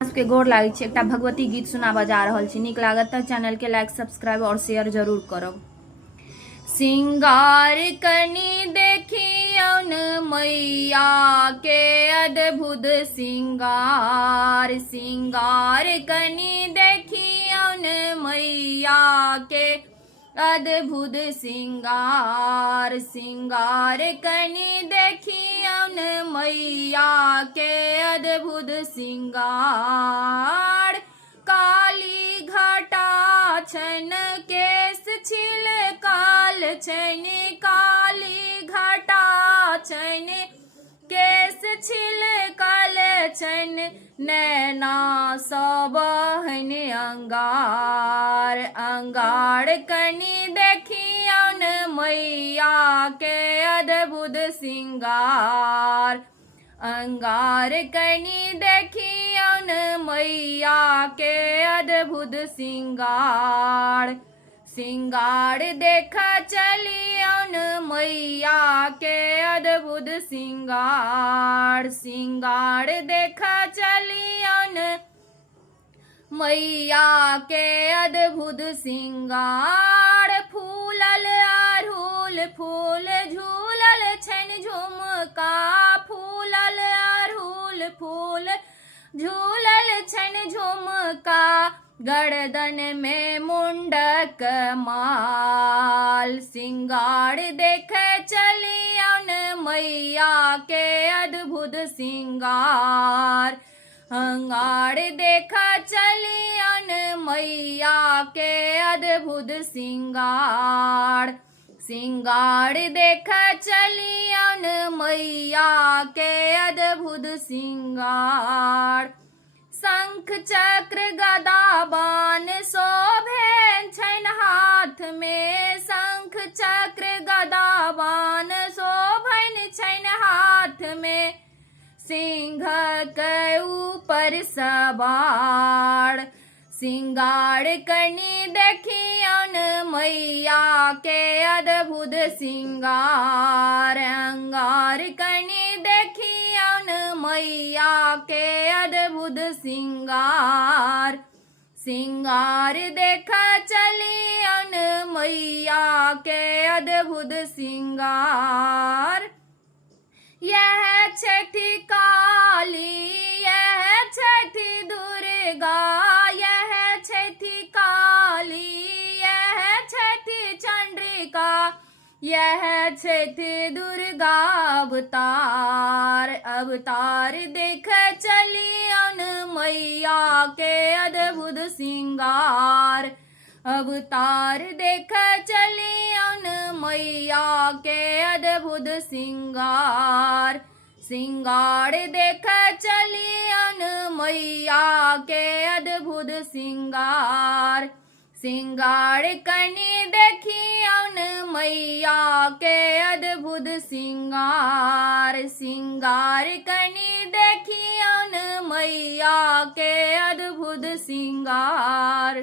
के गोर लागे छी। एकटा भगवती गीत सुनाबा जा रहल छी। नीक लागत त चैनल के लाइक सब्सक्राइब और शेयर जरूर करब। सिंगार कनी देखियौन मैया के अद्भुत सिंगार। सिंगार कनी देखियौन मैया के अद्भुत सिंगार। सिंगार कनी देखियौन मैया के अद्भुत सिंगार। काली घटा छन केस छिलकाल छन। काली घटा छन केस छिलकाल छन। नैना सबहन अंगार। अंगार कनी देखियौन मैया के अद्भुत सिंगार। अंगार कनी देखियौन मैया के अद्भुत सिंगार। सिंगार देखा चलियौन मैया के अद्भुत सिंगार। सिंगार देखा चलियौन मैया के अद्भुत सिंगार। फूलल अड़हुल फूल झूलल छन झुमका। फूलल अड़हुल फूल झूलल छन झुमका। गर्दन में मुंडक माल। सिंगार देख चलियौन मैया के अद्भुत सिंगार। अंगार देखा चलियौन मैया के अद्भुत सिंगार। सिंगार देखा चलियौन मैया के अद्भुत सिंगार। शंख चक्र गदा बाण शोभे छन हाथ में। शंख चक्र गदा बाण शोभन छन हाथ में। सिंह के ऊपर सवार। सिंगार कनी देखियौन मैया के अद्भुत सिंगार। अंगार कनी देखियौन मैया के अद्भुत सिंगार। सिंगार देखा चलियौन मैया के अद्भुत सिंगार। यह छठी काली यह छठी दुर्गा। यह छठी काली यह छठी चंद्रिका। यह छठी दुर्गा अवतार। अवतार देख चलियौन मैया के अद्भुत सिंगार। अवतार देख चलियौन मैया के अद्भुत सिंगार। सिंगार देख चलियौन मैया के अद्भुत सिंगार। सिंगार कनी देखियौन मैया के अद्भुत सिंगार। सिंगार कनी देखियौन मैया के अद्भुत सिंगार।